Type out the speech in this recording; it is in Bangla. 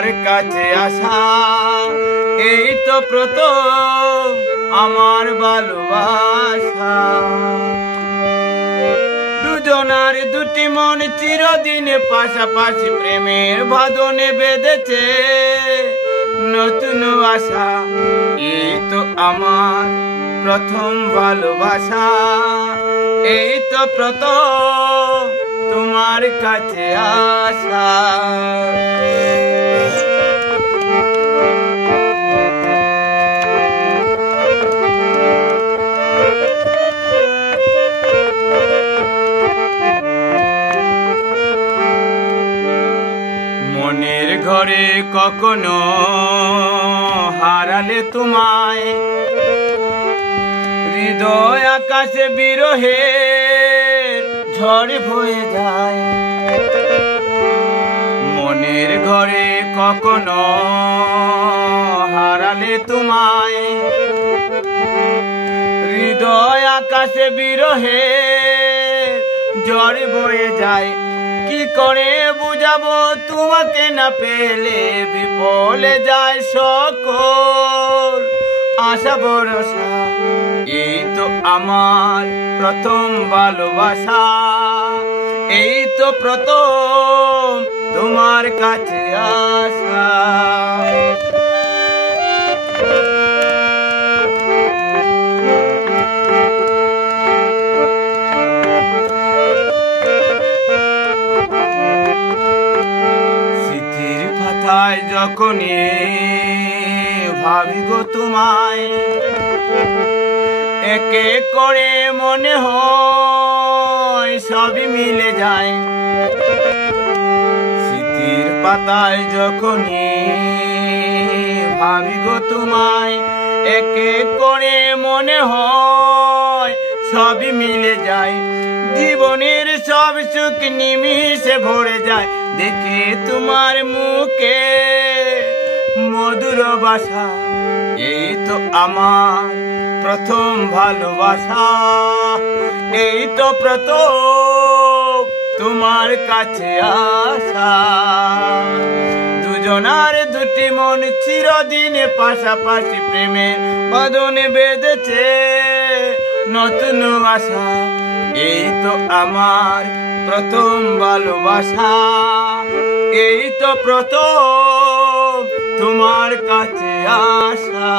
তোমার কাছে আসা, এই তো প্রথম আমার ভালোবাসা। দুজনার দুটি মন চিরদিন পাশাপাশি প্রেমের বাঁধনে বেঁধেছে নতুন আশা। এই তো আমার প্রথম ভালোবাসা, এই তো প্রথম তোমার কাছে আসা। মনের ঘরে কখনো হারালে তোমায়, হৃদয় আকাশে বিরহে ঝড় বয়ে যায়। মনের ঘরে কখনো হারালে তোমায়, হৃদয় আকাশে বিরহে ঝড় বয়ে যায়। কি করে বুঝাবো তোমাকে না পেলে, বিফলে যায় সকল আশা ভরসা। এই তো আমার প্রথম ভালোবাসা, এই তো প্রথম তোমার কাছে আসা। যখনই ভাবি গো তোমায়, একে করে মনে হয় সবই মিলে যায়। স্মৃতির পাতায় যখনই ভাবি গো তোমায়, একে করে মনে হয় সবই মিলে যায়। জীবনের সব সুখ নিমিষে ভরে যায়, দেখে তোমার মুখে মধুর ভাষা। এই তো আমার প্রথম ভালোবাসা, এই তো প্রথম তোমার কাছে আসা। দুজনার দুটি মন চিরদিন পাশাপাশি প্রেমের বাঁধনে বেঁধেছে নতুন আশা। এই তো আমার প্রথম ভালোবাসা, এই তো প্রথম তোমার কাছে আসা।